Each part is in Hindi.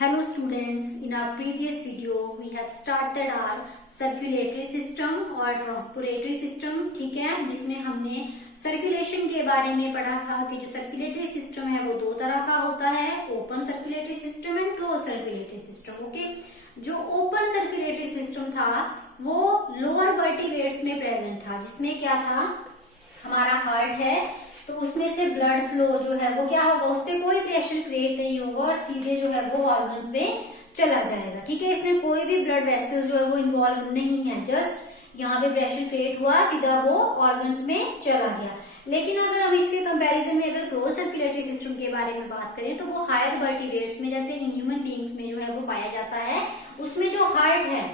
Hello students, in our previous video we have started our circulatory system और transpiratory system, ठीक है, जिसमें हमने सर्कुलेशन के बारे में पढ़ा था कि जो सर्कुलेटरी सिस्टम है वो दो तरह का होता है, open circulatory system and close circulatory system. Okay, जो ओपन सर्कुलेटरी सिस्टम था वो लोअर वर्टिब्रेट्स में प्रेजेंट था, जिसमें क्या था, हमारा हार्ट है तो उसमें से ब्लड फ्लो जो है वो क्या होगा, उस पर कोई प्रेशर क्रिएट नहीं होगा और सीधे जो है वो ऑर्गन्स में चला जाएगा। ठीक है, इसमें कोई भी ब्लड वेसल जो है वो इन्वॉल्व नहीं है, जस्ट यहाँ पे प्रेशर क्रिएट हुआ, सीधा वो ऑर्गन्स में चला गया। लेकिन अगर हम इसके कंपैरिजन में अगर क्लोज सर्कुलेटरी सिस्टम के बारे में बात करें तो वो हायर वर्टिब्रेट्स में, जैसे इन ह्यूमन बींग्स में जो है वो पाया जाता है, उसमें जो हार्ट है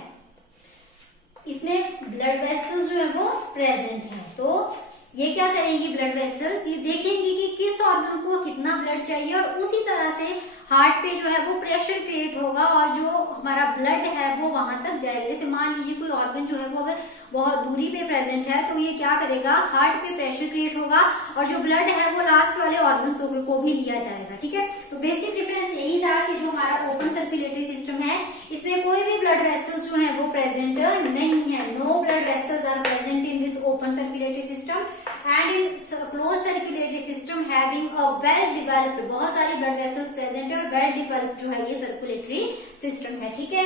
इसमें ब्लड वेसल्स जो है वो प्रेजेंट है। तो ये क्या करेंगी, ब्लड वेसल्स ये देखेंगी कि किस ऑर्गन को कितना ब्लड चाहिए और उसी तरह से हार्ट पे जो है वो प्रेशर क्रिएट होगा और जो हमारा ब्लड है वो वहां तक जाएगा। जैसे मान लीजिए कोई ऑर्गन जो है वो अगर बहुत दूरी पे प्रेजेंट है तो ये क्या करेगा, हार्ट पे प्रेशर क्रिएट होगा और जो ब्लड है वो लास्ट वाले ऑर्गन को भी लिया जाएगा। ठीक है, तो बेसिक डिफरेंस यही था कि जो हमारा ओपन सर्कुलेटरी सिस्टम है इसमें कोई भी ब्लड वेसल्स जो है वो प्रेजेंट नहीं है, no blood vessels are present in this open circulatory system and in close circulatory system having a well developed, बहुत सारे ब्लड वेसल्स प्रेजेंट है और वेल डेवलप्ड जो है ये सर्कुलेटरी सिस्टम है। ठीक है,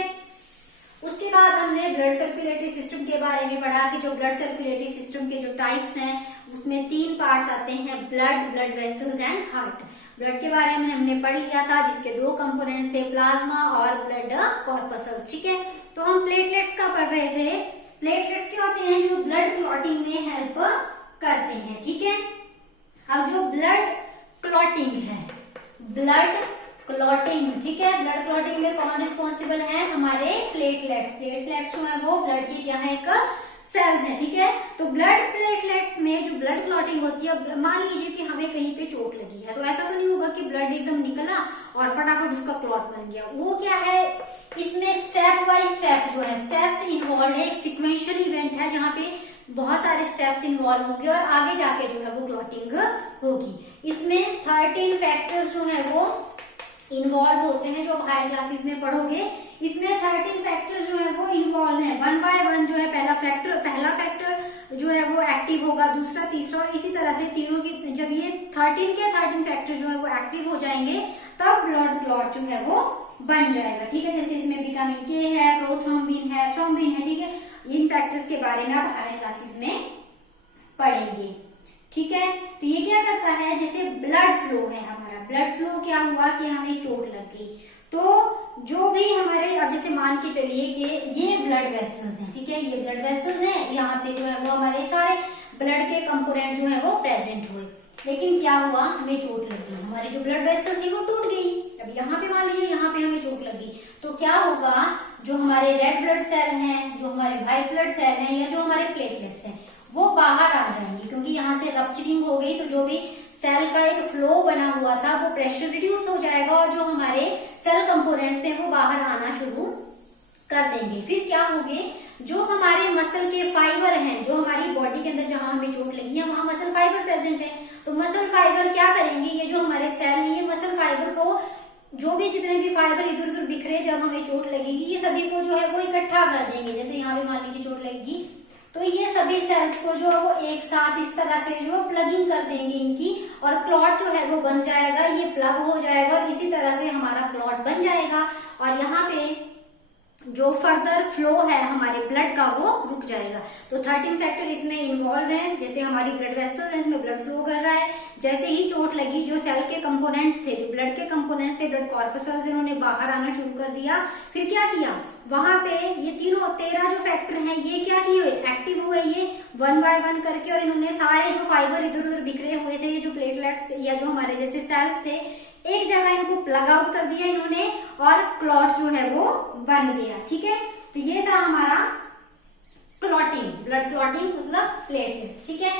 उसके बाद हमने ब्लड सर्कुलेटरी सिस्टम के बारे में पढ़ा कि जो ब्लड सर्कुलेटरी सिस्टम के जो टाइप्स हैं उसमें तीन पार्ट्स आते हैं, blood, blood vessels and heart. Blood के बारे में हमने पढ़ लिया था जिसके दो कंपोनेंट्स थे, प्लाज्मा और ब्लड कॉर्पसल्स। ठीक है, तो हम प्लेटलेट्स का पढ़ रहे थे। प्लेटलेट्स क्या होते हैं, जो ब्लड क्लॉटिंग में हेल्प करते हैं। ठीक है, अब जो ब्लड क्लॉटिंग है, ब्लड क्लॉटिंग, ठीक है, ब्लड क्लॉटिंग में कौन रिस्पॉन्सिबल है, हमारे प्लेटलेट्स। प्लेटलेट्स जो है वो ब्लड की क्या है, एक सेल्स है। ठीक है, तो ब्लड प्लेटलेट्स में जो ब्लड क्लॉटिंग होती है, मान लीजिए कि हमें कहीं पे चोट लगी है तो ऐसा तो नहीं होगा कि ब्लड एकदम निकला और फटाफट उसका क्लॉट बन गया। वो क्या है, इसमें स्टेप बाय स्टेप जो है स्टेप्स इन्वॉल्व है, एक सिक्वेंशियल इवेंट है जहाँ पे बहुत सारे स्टेप्स इन्वॉल्व होंगे और आगे जाके जो है वो क्लॉटिंग होगी। इसमें 13 फैक्टर्स जो है वो इन्वॉल्व होते हैं, जो आप हायर क्लासेस में पढ़ोगे। इसमें 13 फैक्टर जो है वो इन्वॉल्व है, वन बाय वन जो है पहला फैक्टर जो है वो एक्टिव होगा, दूसरा, तीसरा और इसी तरह से तीनों की, जब ये 13 फैक्टर जो है वो एक्टिव हो जाएंगे तब ब्लड क्लॉट जो है वो बन जाएगा। ठीक है, जैसे इसमें विटामिन के है, प्रोथ्रोम्बिन है, थ्रोम्बिन है। ठीक है, इन फैक्टर्स के बारे में आप हायर क्लासेस में पढ़ेंगे। ठीक है, तो ये क्या करता है, जैसे ब्लड फ्लो है, हमारा ब्लड फ्लो क्या हुआ कि हमें चोट लग गई तो जो भी हमारे, अब जैसे मान के चलिए कि ये ब्लड वेसल्स हैं। ठीक है, ये ब्लड वेसल्स हैं, यहाँ पे जो है वो हमारे सारे ब्लड के कंपोनेंट जो है वो प्रेजेंट हुए, लेकिन क्या हुआ, हमें चोट लग गई, हमारी जो ब्लड वेसल थी वो टूट गई। अब यहाँ पे मान लीजिए यहाँ पे हमें चोट लगी तो क्या होगा, जो हमारे रेड ब्लड सेल हैं, जो हमारे व्हाइट ब्लड सेल हैं या जो हमारे प्लेटलेट्स हैं वो बाहर आ जाएंगे, क्योंकि यहाँ से रप्चरिंग हो गई तो जो भी सेल का एक फ्लो बना हुआ था वो प्रेशर रिड्यूस हो जाएगा और जो हमारे सेल कंपोनेंट्स हैं वो बाहर आना शुरू कर देंगे। फिर क्या होंगे, जो हमारे मसल के फाइबर हैं, जो हमारी बॉडी के अंदर जहां हमें चोट लगी है वहां मसल फाइबर प्रेजेंट है, तो मसल फाइबर क्या करेंगे, ये जो हमारे सेल है ये मसल फाइबर को, जो भी जितने भी फाइबर इधर उधर बिखरे जब हमें चोट लगेगी ये सभी को जो है वो इकट्ठा कर देंगे। जैसे यहाँ पे मान लीजिए चोट लगेगी तो ये सभी सेल्स को जो है वो एक साथ इस तरह से जो प्लगिंग कर देंगे इनकी, और क्लॉट जो है वो बन जाएगा, ये प्लग हो जाएगा और इसी तरह से हमारा क्लॉट बन जाएगा और यहाँ पे जो फर्दर फ्लो है हमारे ब्लड का वो रुक जाएगा। तो 13 फैक्टर इसमें इन्वॉल्व है, जैसे हमारी ब्लड वेसल है इसमें ब्लड फ्लो कर रहा है, जैसे ही चोट लगी जो सेल के कंपोनेंट्स थे, जो ब्लड के कंपोनेंट्स थे, ब्लड कॉर्पसल्स इन्होंने बाहर आना शुरू कर दिया। फिर क्या किया, वहां पे ये तीनों 13 जो फैक्टर हैं ये क्या किए, एक्टिव हुए, ये वन बाय वन करके, और इन्होंने सारे जो फाइबर इधर उधर बिखरे हुए थे, ये जो प्लेटलेट्स या जो हमारे जैसे सेल्स थे, एक जगह इनको प्लग आउट कर दिया इन्होंने और क्लॉट जो है वो बन गया। ठीक है, तो ये था हमारा क्लॉटिंग, ब्लड क्लॉटिंग मतलब प्लेटलेट्स। ठीक है,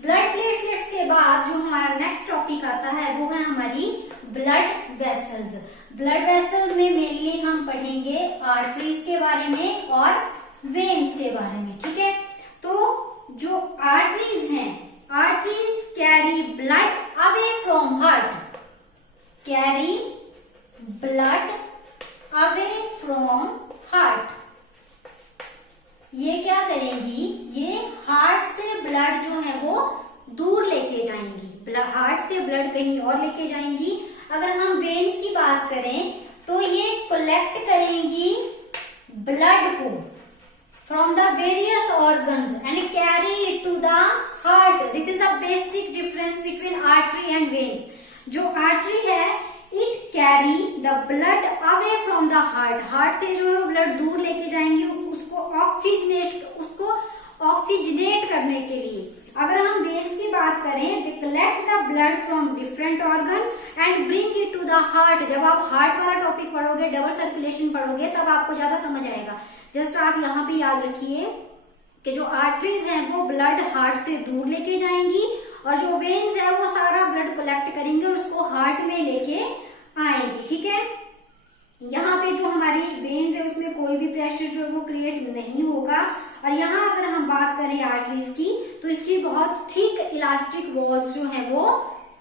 ब्लड प्लेटलेट्स के बाद जो हमारा नेक्स्ट टॉपिक आता है वो है हमारी ब्लड वेसल्स। ब्लड वेसल्स में मेनली हम पढ़ेंगे आर्टरीज के बारे में और वेन्स के बारे में। ठीक है, तो जो आर्टरीज हैं, arteries carry blood away from heart, carry blood away from heart. ये क्या करेंगी, ये हार्ट से ब्लड जो है वो दूर लेके जाएंगी, हार्ट से ब्लड कहीं और लेके जाएंगी। अगर हम वेन्स की बात करें तो ये कलेक्ट करेंगी ब्लड को from the various organs and carry it to the heart. This is the basic difference between artery and veins. जो आर्टरी है it carry the blood away from the heart, heart से जो है ब्लड दूर लेके जाएंगी उसको ऑक्सीजनेट करने के लिए। अगर हम वेन्स की बात करें, they collect the blood from different organ and bring it to the heart. जब आप हार्ट वाला टॉपिक पढ़ोगे, डबल सर्कुलेशन पढ़ोगे, तब आपको ज्यादा समझ आएगा। जस्ट आप यहाँ पे याद रखिए कि जो आर्टरीज हैं वो ब्लड हार्ट से दूर लेके जाएंगी और जो वेन्स है वो सारा ब्लड कलेक्ट करेंगे और उसको हार्ट में लेके आएंगी। ठीक है, यहाँ पे जो हमारी वेन्स है उसमें कोई भी प्रेशर जो है वो क्रिएट नहीं होगा। और यहाँ अगर हम बात करें आर्टरीज की तो इसकी बहुत थिक इलास्टिक वॉल्स जो है वो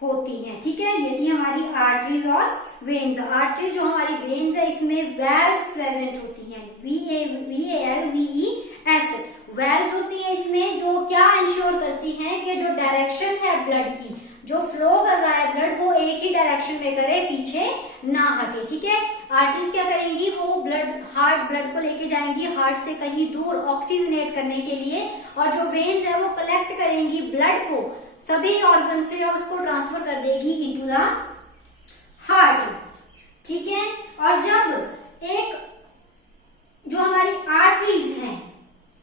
होती हैं। ठीक है, ये थी हमारी आर्टरीज और वेन्स। आर्टरी जो हमारी वेन्स है इसमें वेल्व्स प्रेजेंट होती हैं, VALVES वेल्व्स होती है इसमें, जो क्या इंश्योर करती हैं कि जो डायरेक्शन है ब्लड की, जो फ्लो कर रहा है ब्लड वो एक ही डायरेक्शन में करे, पीछे ना हटे। ठीक है, आर्टरीज क्या करेंगी, वो ब्लड को लेके जाएंगी हार्ट से कहीं दूर ऑक्सीजनेट करने के लिए, और जो वेन्स है वो कलेक्ट करेंगी ब्लड को सभी ऑर्गन से और उसको ट्रांसफर कर देगी इनटू द हार्ट। ठीक है, और जब एक जो हमारी आर्टरीज हैं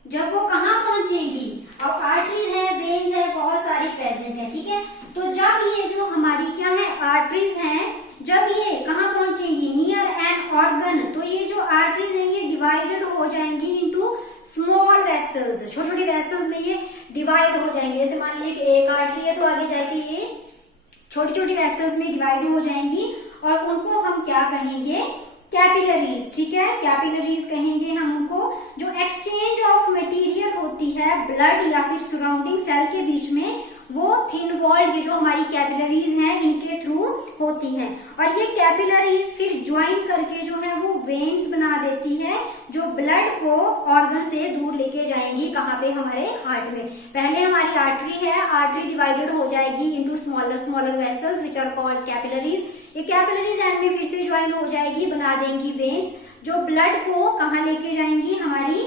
जब वो कहाँ पहुंचेगी, अब आर्टरीज है, वेन्स है, बहुत सारी प्रेजेंट है। ठीक है, तो जब ये जो हमारी क्या है आर्टरीज हैं, जब ये कहाँ पहुंचेंगी, नियर एन ऑर्गन, तो ये जो आर्टरीज है ये डिवाइडेड हो जाएंगी इनटू स्मॉल वेसल्स, छोटी छोटी वेसल्स में ये डिवाइड हो जाएंगे। जैसे मान लीजिए कि एक आर्टरी है तो आगे जाके ये छोटी छोटी वेसल्स में डिवाइड हो जाएंगी और उनको हम क्या कहेंगे, कैपिलरीज। ठीक है, कैपिलरीज कहेंगे हम उनको। जो एक्सचेंज ऑफ मटेरियल होती है ब्लड या फिर सराउंडिंग सेल के बीच में, वो थिन वॉल्ड, ये जो हमारी कैपिलरीज हैं इनके थ्रू होती हैं। और ये कैपिलरीज फिर ज्वाइन करके जो है वो वेन्स बना देती है जो ब्लड को ऑर्गन से दूर लेके जाएंगी, कहाँ पे, हमारे हार्ट में। पहले हमारी आर्टरी है, आर्टरी डिवाइडेड हो जाएगी into smaller vessels which are called capillaries. ये कैपिलरीज एंड में फिर से ज्वाइन हो जाएगी, बना देंगी वेन्स जो ब्लड को कहाँ लेके जाएंगी, हमारी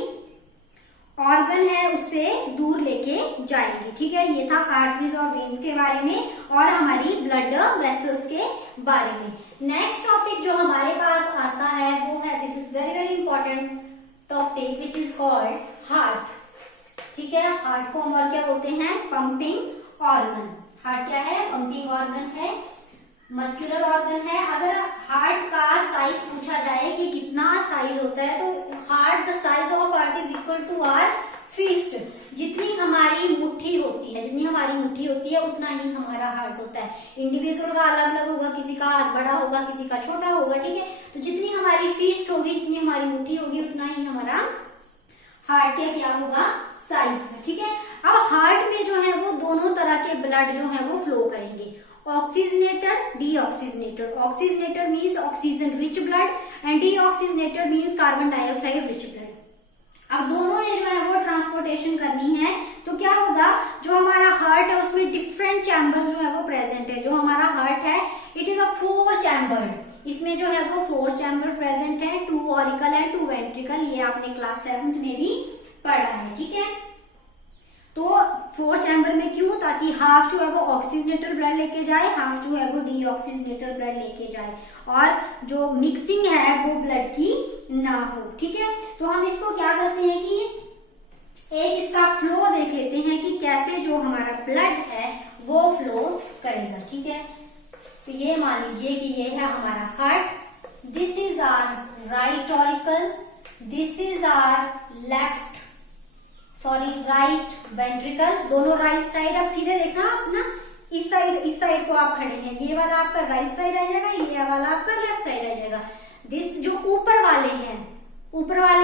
ऑर्गन है उससे दूर लेके जाएंगी। ठीक है, ये था आर्टरीज और वेन्स के बारे में और हमारी ब्लड वेसल्स के बारे में। नेक्स्ट टॉपिक जो हमारे पास आता है वो है, this is very very important topic which is called heart. ठीक है, हार्ट को हम और क्या बोलते हैं, पंपिंग ऑर्गन। हार्ट क्या है, पंपिंग ऑर्गन है, मस्कुलर ऑर्गन है। अगर हार्ट का साइज पूछा जाए कि कितना साइज होता है, तो heart, the size of heart is equal to our fist. जितनी हमारी मुट्ठी होती है, जितनी हमारी मुट्ठी होती है उतना ही हमारा हार्ट होता है। इंडिविजुअल का अलग अलग होगा, किसी का हाथ बड़ा होगा, किसी का छोटा होगा। ठीक है, तो जितनी हमारी फिस्ट होगी, जितनी हमारी मुट्ठी होगी, उतना ही हमारा हार्ट का क्या होगा, साइज है। ठीक है, अब हार्ट में जो है वो दोनों तरह के ब्लड जो है वो फ्लो करेंगे, oxygenator, deoxygenator. Oxygenator means oxygen rich blood and deoxygenator means carbon dioxide rich blood. अब दोनों ने जो है वो ट्रांसपोर्टेशन करनी है, तो क्या होगा, जो हमारा हार्ट है उसमें डिफरेंट चैम्बर जो है वो प्रेजेंट है। जो हमारा हार्ट है इट इज अ 4 चैम्बर्ड, इसमें जो है वो 4 चैम्बर प्रेजेंट है, 2 ऑरिकल एंड 2 वेंट्रिकल। ये आपने क्लास 7th में भी पढ़ा है। ठीक है, तो 4 चैम्बर में क्यों, ताकि हाफ जो है वो ऑक्सीजनेटर ब्लड लेके जाए, हाफ जो है वो डीऑक्सीजनेटर ब्लड लेके जाए और जो मिक्सिंग है वो ब्लड की ना हो। ठीक है, तो हम इसको क्या करते हैं कि एक इसका फ्लो देख लेते हैं कि कैसे जो हमारा ब्लड है वो फ्लो करेगा। ठीक है, तो ये मान लीजिए कि ये है हमारा heart, this is our right auricle, this is our right ventricle, दोनों राइट साइड। अब सीधे देखना अपना, इस साइड को आप खड़े हैं, ये वाला आपका राइट साइड आ जाएगा, ये वाला आपका लेफ्ट साइड आ जाएगा। दिस जो ऊपर वाले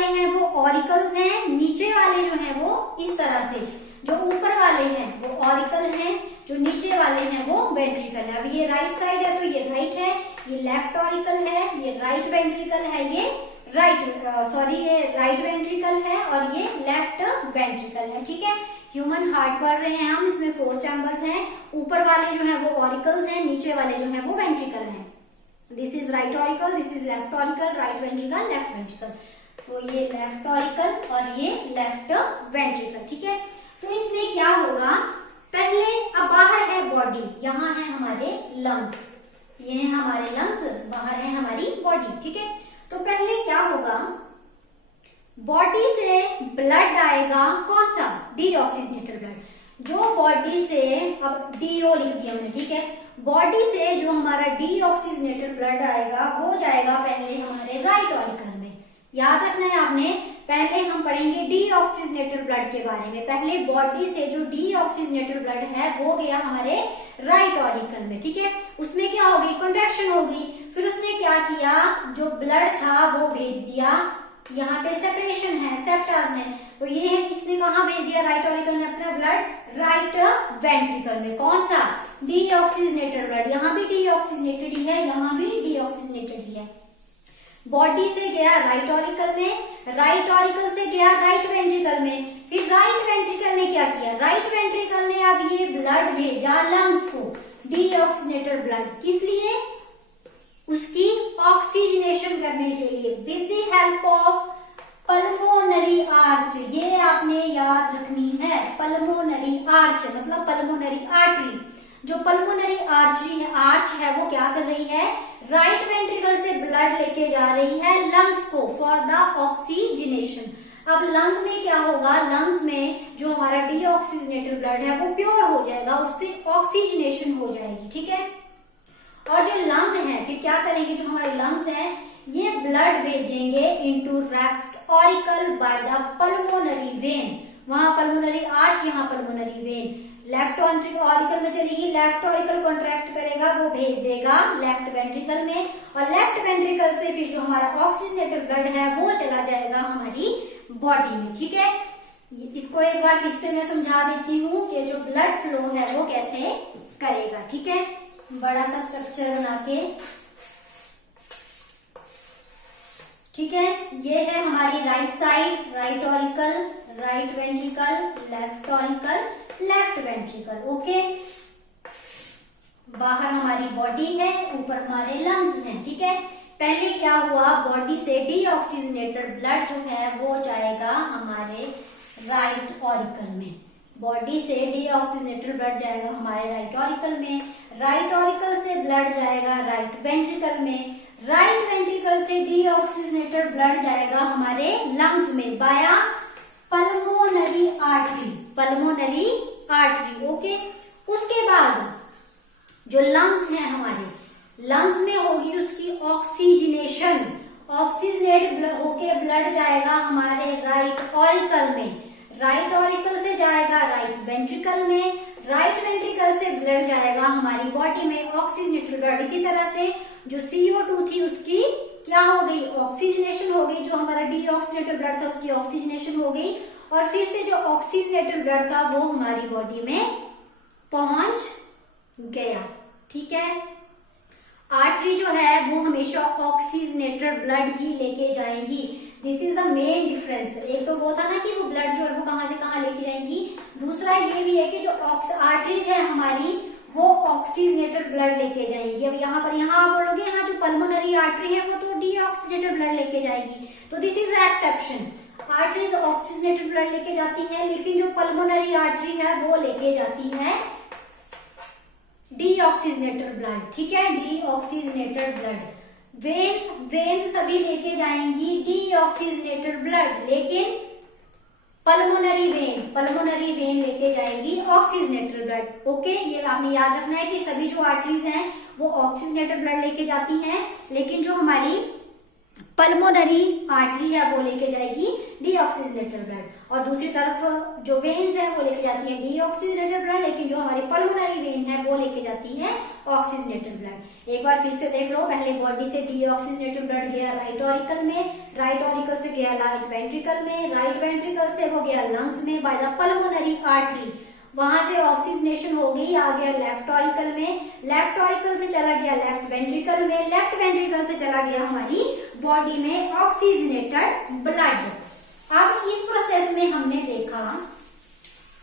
हैं वो ऑरिकल्स हैं, नीचे वाले जो हैं वो इस तरह से, जो ऊपर वाले हैं वो ऑरिकल हैं, जो नीचे वाले हैं वो वेंट्रिकल है। अब ये राइट साइड है तो ये राइट है, ये लेफ्ट ऑरिकल है, ये राइट वेंट्रिकल है, ये ये राइट वेंट्रिकल है और ये लेफ्ट वेंट्रिकल है। ठीक है, ह्यूमन हार्ट पढ़ रहे हैं हम, इसमें 4 चैम्बर्स हैं। ऊपर वाले जो है वो ऑरिकल्स हैं, नीचे वाले जो है वो वेंट्रिकल हैं। This is right auricle, this is left auricle, right ventricle, left ventricle. तो ये लेफ्ट ऑरिकल और ये लेफ्ट वेंट्रिकल। ठीक है, तो इसमें क्या होगा, पहले अब बाहर है बॉडी, यहाँ है हमारे लंग्स, ये है हमारे लंग्स, बाहर है हमारी बॉडी। ठीक है, तो पहले क्या होगा, बॉडी से ब्लड आएगा, कौन सा, डीऑक्सीजनेटेड ब्लड। जो बॉडी से, अब डीओ लिख दिया मैंने, ठीक है, बॉडी से जो हमारा डीऑक्सीजनेटेड ब्लड आएगा वो जाएगा पहले हमारे राइट ऑरिकल में। याद रखना है आपने, पहले हम पढ़ेंगे डीऑक्सीजनेटेड ब्लड के बारे में। पहले बॉडी से जो डीऑक्सीजनेटेड ब्लड है वो गया हमारे राइट ऑरिकल में। ठीक है, उसमें क्या होगी, कंट्रैक्शन होगी, फिर उसने क्या किया, जो ब्लड था वो भेज दिया, यहाँ पे सेपरेशन है, सेप्टास है, तो ये है, इसने कहाँ भेज दिया, राइट ऑरिकल ने अपना ब्लड राइट वेंट्रिकल में। कौन सा, डीऑक्सीजनेटेड ब्लड, यहाँ भी डीऑक्सीजनेटेड ही है, यहाँ भी डीऑक्सीजनेटेड ही है। बॉडी से गया राइट ऑरिकल में, राइट ऑरिकल से गया राइट वेंट्रिकल में, फिर राइट वेंट्रिकल ने क्या किया, राइट वेंट्रिकल ने अब ये ब्लड भेजा लंग्स को, डीऑक्सीजनेटेड ब्लड, किस लिए, उसकी ऑक्सीजनेशन करने के लिए, with the help of pulmonary arch. ये आपने याद रखनी है, पल्मोनरी आर्च मतलब पल्मोनरी आर्टरी। जो पल्मोनरी आर्च है वो क्या कर रही है, राइट वेंट्रिकल से ब्लड लेके जा रही है लंग्स को फॉर द ऑक्सीजनेशन। अब लंग में क्या होगा, लंग्स में जो हमारा डीऑक्सीजनेटेड ब्लड है वो प्योर हो जाएगा, उससे ऑक्सीजनेशन हो जाएगी। ठीक है, और जो लंग है फिर क्या करेंगे, जो हमारे लंग्स हैं ये ब्लड भेजेंगे into left auricle by the pulmonary vein. वहां पल्मोनरी आर्च, यहाँ पल्मोनरी वेन। लेफ्ट ऑरिकल में चलेगी, लेफ्ट ऑरिकल कॉन्ट्रैक्ट करेगा, वो भेज देगा लेफ्ट वेंट्रिकल में, और लेफ्ट वेंट्रिकल से फिर जो हमारा ऑक्सीजनेटेड ब्लड है वो चला जाएगा हमारी बॉडी में। ठीक है, इसको एक बार फिर से मैं समझा देती हूँ कि जो ब्लड फ्लो है वो कैसे करेगा। ठीक है, बड़ा सा स्ट्रक्चर बना के, ठीक है, ये है हमारी right side, right auricle, right ventricle, left auricle, left ventricle. Okay, बाहर हमारी बॉडी है, ऊपर हमारे लंग्स हैं। ठीक है, पहले क्या हुआ, बॉडी से डीऑक्सीजनेटेड ब्लड जो है वो जाएगा हमारे राइट ऑरिकल में, बॉडी से डीऑक्सीजनेटेड ब्लड जाएगा हमारे राइट ऑरिकल में, राइट ऑरिकल से ब्लड जाएगा राइट वेंट्रिकल में, राइट वेंट्रिकल से डीऑक्सीजनेटेड ब्लड जाएगा हमारे लंग्स में बाया pulmonary artery, pulmonary artery. Okay, उसके बाद जो लंग्स हैं हमारे, लंग्स में होगी उसकी ऑक्सीजनेशन, ऑक्सीजनेट होके ब्लड जाएगा हमारे राइट ऑरिकल में, राइट ऑरिकल से जाएगा राइट वेंट्रिकल में, राइट वेंट्रिकल से ब्लड जाएगा हमारी बॉडी में ऑक्सीजनेटेड ब्लड। इसी तरह से जो CO2 थी उसकी क्या हो गई, ऑक्सीजनेशन हो गई, जो हमारा डीऑक्सीजनेटेड ब्लड था उसकी ऑक्सीजनेशन हो गई, और फिर से जो ऑक्सीजनेटेड ब्लड था वो हमारी बॉडी में पहुंच गया। ठीक है, आर्टरी जो है वो हमेशा ऑक्सीजनेटेड ब्लड ही लेके जाएंगी। This is the main difference. एक तो वो था ना कि वो ब्लड जो है वो कहां से कहां लेके जाएंगी, दूसरा ये भी है कि जो आर्टरीज है हमारी वो ऑक्सीजनेटेड ब्लड लेके जाएंगी। अब यहाँ पर यहाँ आप बोलोगे यहाँ जो पल्मोनरी आर्टरी है वो तो डीऑक्सीजनेटेड ब्लड लेके जाएगी, तो this is exception. Arteries oxygenated blood लेके जाती है, लेकिन जो पल्मोनरी आर्टरी है वो लेके जाती है डीऑक्सीजनेटेड ब्लड। ठीक है, डीऑक्सीजनेटेड ब्लड। वेन्स सभी लेके जाएंगी डीऑक्सीजनेटेड ब्लड, लेकिन पल्मोनरी वेन लेके जाएंगी ऑक्सीजनेटेड ब्लड। ओके, ये आपने याद रखना है कि सभी जो आर्टरीज हैं वो ऑक्सीजनेटेड ब्लड लेके जाती हैं, लेकिन जो हमारी पल्मोनरी आर्टरी है वो लेके जाएगी डीऑक्सीजनेटेड ब्लड, और दूसरी तरफ जो वेन्स है वो लेके जाती है डीऑक्सीजनेटेड ब्लड, लेकिन जो हमारी पल्मोनरी वेन है वो लेके जाती है ऑक्सीजनेटेड ब्लड। एक बार फिर से देख लो, पहले बॉडी से डीऑक्सीजनेटेड ब्लड गया राइट ऑरिकल में, राइट ऑरिकल से गया राइट वेंट्रिकल में, राइट वेंट्रिकल से वो गया लंग्स में बाय द पल्मोनरी आर्टरी, वहां से ऑक्सीजनेशन हो गई, आ गया लेफ्ट ऑरिकल में, लेफ्ट ऑरिकल से चला गया लेफ्ट वेंट्रिकल में, लेफ्ट वेंट्रिकल से चला गया हमारी बॉडी में ऑक्सीजनेटेड ब्लड। अब इस प्रोसेस में हमने देखा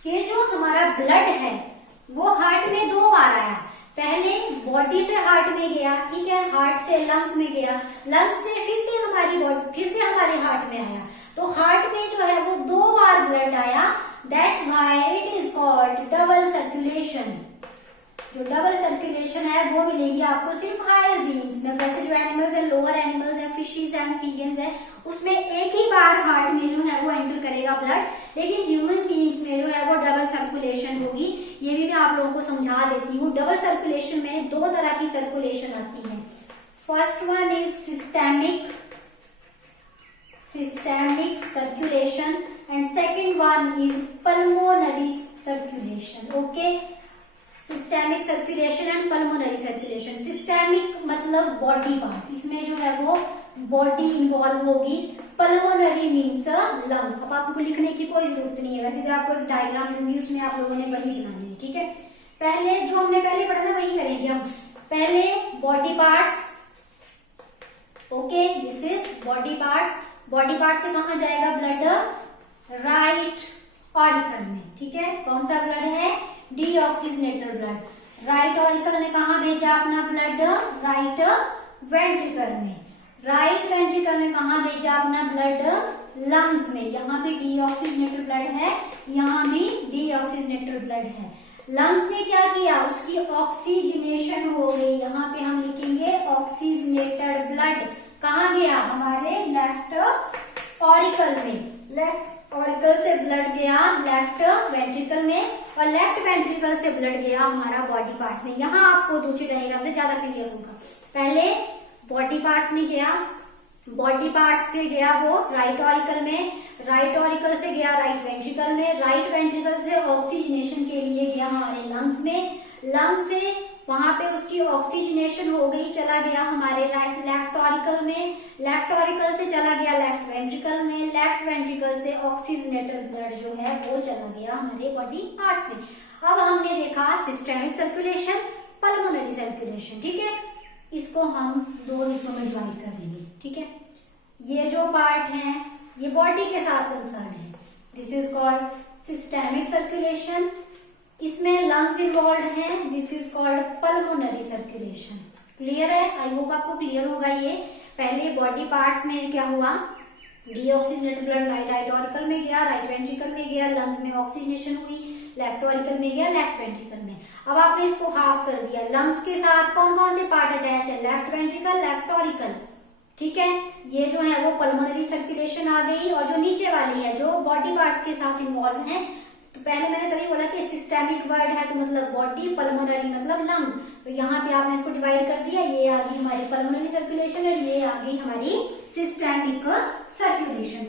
कि जो हमारा ब्लड है वो हार्ट में 2 बार आया। पहले बॉडी से हार्ट में गया, ठीक है, हार्ट से लंग्स में गया, लंग्स से फिर से हमारे हार्ट में आया। तो हार्ट में जो है वो 2 बार ब्लड आया, that's why it is called double circulation. जो डबल सर्कुलेशन है वो मिलेगी आपको सिर्फ हायर बीइंग्स में। वैसे जो एनिमल्स है, लोअर एनिमल्स है, फिशेस है, एम्फीबियंस है, उसमें एक ही बार हार्ट में जो है वो एंटर करेगा ब्लड, लेकिन ह्यूमन बीइंग्स में जो है वो डबल सर्कुलेशन होगी। ये भी मैं आप लोगों को समझा देती हूँ। डबल सर्कुलेशन में 2 तरह की सर्कुलेशन आती है। First one is systemic circulation and second one is pulmonary circulation. Okay, systemic circulation and pulmonary circulation. Systemic मतलब बॉडी पार्ट, इसमें जो है वो बॉडी इन्वॉल्व होगी। Pulmonary means lung. अब आपको लिखने की कोई जरूरत नहीं है, वैसे तो आपको एक डायग्राम दूंगी, उसमें आप लोगों ने वही बनानी है, ठीक है। पहले जो हमने पहले पढ़ा ना वही करेंगे हम। पहले body parts, okay, this is body parts. Body part से कहा जाएगा ब्लड? राइट ऑरिकल में, ठीक है। कौन सा ब्लड है? Deoxygenated blood. राइट ऑरिकल ने कहा भेजा अपना ब्लड? राइट वेंट्रिकल में। राइट वेंट्रिकल ने कहा भेजा अपना ब्लड? लंग्स में। यहाँ भी डीऑक्सीजनेटेड ब्लड है, यहाँ भी डीऑक्सीजनेटेड ब्लड है। लंग्स ने क्या किया? उसकी ऑक्सीजनेशन हो गई। यहाँ पे हम लिखेंगे ऑक्सीजनेटेड ब्लड। कहाँ गया? हमारे लेफ्ट ऑरिकल में। लेफ्ट ऑरिकल से ब्लड गया लेफ्ट वेंट्रिकल में, और लेफ्ट वेंट्रिकल से ब्लड गया हमारा बॉडी पार्ट्स में। यहाँ आपको दूसरी डायग्राम से ज्यादा क्लियर होगा। पहले बॉडी पार्ट्स में गया, बॉडी पार्ट्स से गया वो राइट ऑरिकल में, राइट ऑरिकल से गया राइट वेंट्रिकल में, राइट वेंट्रिकल से ऑक्सीजनेशन के लिए गया हमारे लंग्स में, लंग्स से वहां पे उसकी ऑक्सीजनेशन हो गई, चला गया हमारे लेफ्ट ऑरिकल में, लेफ्ट ऑरिकल से चला गया लेफ्ट वेंट्रिकल में, लेफ्ट वेंट्रिकल से ऑक्सीजनेटेड ब्लड जो है वो चला गया हमारे बॉडी पार्ट्स में। अब हमने देखा सिस्टेमिक सर्कुलेशन, पल्मोनरी सर्कुलेशन, ठीक है। इसको हम 2 हिस्सों में डिवाइड कर देंगे, ठीक है। ये जो पार्ट है ये बॉडी के साथ कंसर्न है, this is called systemic circulation. इसमें लंग्स इन्वॉल्व हैं, this is called pulmonary circulation. Clear है? आई होप आपको क्लियर होगा ये। पहले बॉडी पार्ट्स में क्या हुआ? डीऑक्सीजनेटेड ब्लड राइट ऑरिकल में गया, राइट वेंट्रिकल में गया, लंग्स में ऑक्सीजनेशन हुई, लेफ्ट ऑरिकल में गया, लेफ्ट वेंट्रिकल में। अब आपने इसको हाफ कर दिया। लंग्स के साथ कौन कौन से पार्ट अटैच है? लेफ्ट वेंट्रिकल, लेफ्ट ऑरिकल, ठीक है। ये जो है वो पल्मोनरी सर्कुलेशन आ गई। और जो नीचे वाली है जो बॉडी पार्ट्स के साथ इन्वॉल्व है, तो पहले मैंने तभी बोला कि सिस्टेमिक वर्ड है तो मतलब बॉडी, पल्मोनरी मतलब लंग। तो यहाँ पे आपने इसको डिवाइड कर दिया, ये आ गई हमारी पल्मोनरी सर्कुलेशन और ये आ गई हमारी सिस्टेमिक सर्कुलेशन।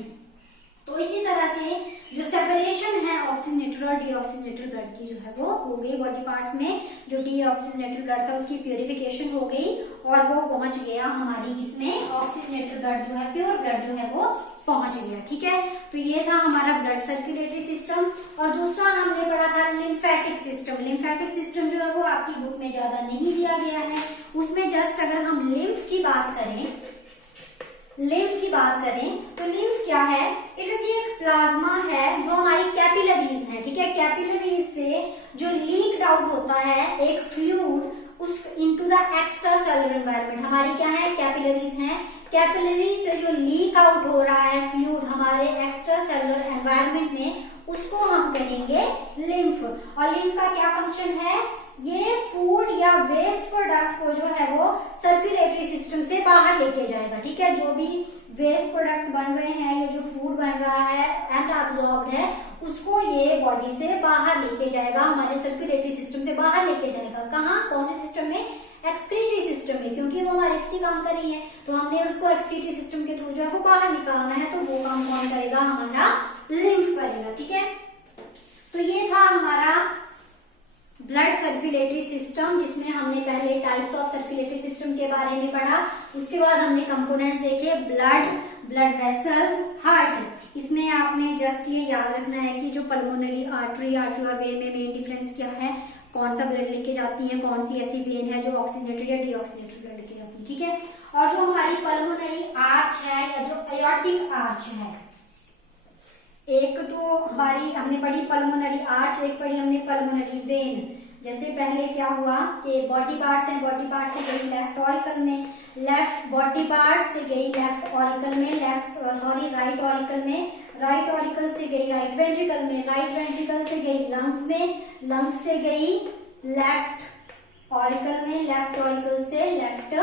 तो इसी तरह से जो सेपरेशन है ऑक्सीजनेटेड और डीऑक्सीजनेटेड ब्लड की जो है वो हो गई बॉडी पार्ट्स में। जो डीऑक्सीजनेटेड ब्लड था उसकी प्यूरिफिकेशन हो गई और वो पहुंच गया हमारी इसमें ऑक्सीजनेटेड ब्लड जो है, प्योर ब्लड जो है वो पहुंच गया, ठीक है। तो ये था हमारा ब्लड सर्कुलेटरी सिस्टम। और दूसरा हमने पढ़ा था लिम्फेटिक सिस्टम। लिम्फेटिक सिस्टम जो है वो आपकी बुक में ज्यादा नहीं दिया गया है, उसमें जस्ट अगर हम लिम्फ की बात करें तो लिम्फ क्या है? इट इज एक प्लाज्मा है जो हमारी कैपिलरीज है, ठीक है। कैपिलरीज से जो लीक्ड आउट होता है एक फ्लूइड उस into the extra cellular environment. हमारी क्या है? कैपिलरीज हैं। कैपिलरी से जो लीक आउट हो रहा है फ्लूइड हमारे एक्स्ट्रा सेलुलर एनवायरनमेंट में, उसको हम कहेंगे लिम्फ। और लिम्फ का क्या फंक्शन है? ये फूड या वेस्ट प्रोडक्ट को जो है वो सर्कुलेटरी सिस्टम से बाहर लेके जाएगा, ठीक है। जो भी वेस्ट प्रोडक्ट्स बन रहे हैं या जो फूड बन रहा है एंड अब्सॉर्ब्ड है, उसको ये बॉडी से बाहर लेके जाएगा, हमारे सर्कुलेटरी सिस्टम से बाहर लेके जाएगा। कहाँ? कौन से सिस्टम में? एक्सक्रीटरी सिस्टम में, क्योंकि वो हमारे किसी काम कर रही है तो हमने उसको एक्सक्रीटरी सिस्टम के थ्रू जो है वो बाहर निकालना है, तो वो काम कौन करेगा? हमारा लिम्फ करेगा, ठीक है। तो ये था हमारा ब्लड सर्कुलेटरी सिस्टम, जिसमें हमने पहले टाइप्स ऑफ सर्कुलेटरी सिस्टम के बारे में पढ़ा। उसके बाद हमने कंपोनेंट्स देखे, ब्लड वेसल्स, हार्ट। इसमें आपने जस्ट ये याद रखना है कि जो पल्मोनरी आर्टरी और वेन में मेन डिफरेंस क्या है, कौन सा ब्लड लेके जाती है, कौन सी ऐसी वेन है जो ऑक्सीजनेटेड या डीऑक्सीजनेटेड ब्लड लेके जाती है, ठीक है। और जो हमारी पल्मोनरी आर्च है या जो एयोर्टिक आर्च है, एक तो हमारी हमने पढ़ी पल्मोनरी आर्च, एक पढ़ी हमने पल्मोनरी वेन। जैसे पहले क्या हुआ कि बॉडी पार्ट्स हैं, बॉडी पार्ट से गई लेफ्ट ऑरिकल में, लेफ्ट बॉडी पार्ट से गई लेफ्ट ऑरिकल में, राइट ऑरिकल में, राइट ऑरिकल से गई राइट वेंट्रिकल में, राइट वेंट्रिकल से गई लंग्स में, लंग्स से गई लेफ्ट ऑरिकल में, लेफ्ट ऑरिकल से लेफ्ट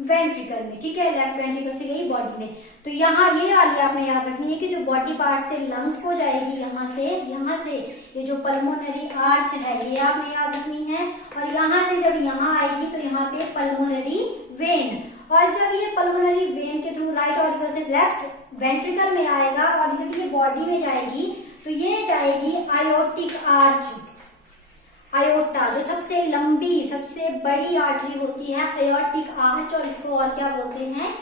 वेंट्रिकल में, ठीक है, लेफ्ट वेंट्रिकल से गई बॉडी में। तो यहाँ ये वाली आपने याद रखनी है कि जो बॉडी पार्ट से लंग्स को जाएगी, यहाँ से ये जो पल्मोनरी आर्च है ये आपने याद रखनी है, और यहाँ से जब यहाँ आएगी तो यहाँ पे पल्मोनरी वेन, और जब ये पल्मोनरी वेन के थ्रू राइट ऑरिकल से लेफ्ट वेंट्रिकल में आएगा और जब ये बॉडी में जाएगी तो ये जाएगी आयोटिक आर्च। आयोटा जो सबसे लंबी सबसे बड़ी आर्टरी होती है, आयोटिक आर्च, और इसको और क्या बोलते हैं,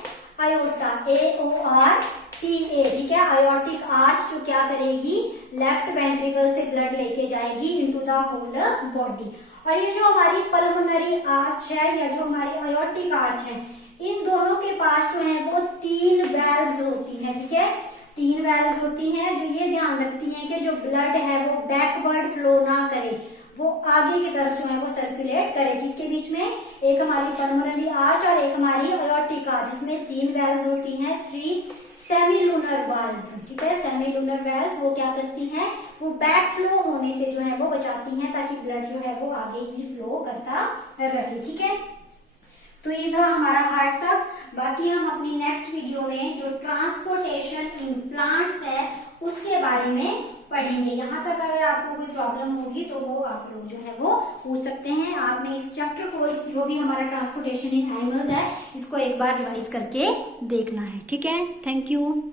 आयोटा, AORTA, ठीक है। आयोटिक आर्च जो क्या करेगी, लेफ्ट वेंट्रिकल से ब्लड लेके जाएगी इनटू द होल बॉडी। और ये जो हमारी पल्मोनरी आर्च है या जो हमारी आयोटिक आर्च है, इन दोनों के पास जो है वो 3 वेल्व्स होती हैं, ठीक है, 3 वेल्व्स होती हैं जो ये ध्यान रखती हैं कि जो ब्लड है वो बैकवर्ड फ्लो ना करे, वो आगे की तरफ जो है वो सर्कुलेट करे। किसके बीच में, एक हमारी पल्मोनरी आर्च और एक हमारी आयोटिक आर्च, जिसमें 3 वेल्व्स होती हैं, 3 सेमीलुनर वाल्व्स, ठीक है। सेमीलुनर वेल्व्स वो क्या करती हैं, वो बैक फ्लो होने से जो है वो बचाती हैं ताकि ब्लड जो है वो आगे ही फ्लो करता रहे, ठीक है। तो ये था हमारा हार्ट तक। बाकी हम अपनी नेक्स्ट वीडियो में जो ट्रांसपोर्टेशन इन प्लांट्स है उसके बारे में पढ़ेंगे। यहाँ तक अगर आपको कोई प्रॉब्लम होगी तो वो आप लोग जो है वो पूछ सकते हैं। आपने इस चैप्टर को, इस जो भी हमारा ट्रांसपोर्टेशन इन एनिमल्स है, इसको एक बार रिवाइज करके देखना है, ठीक है। Thank you.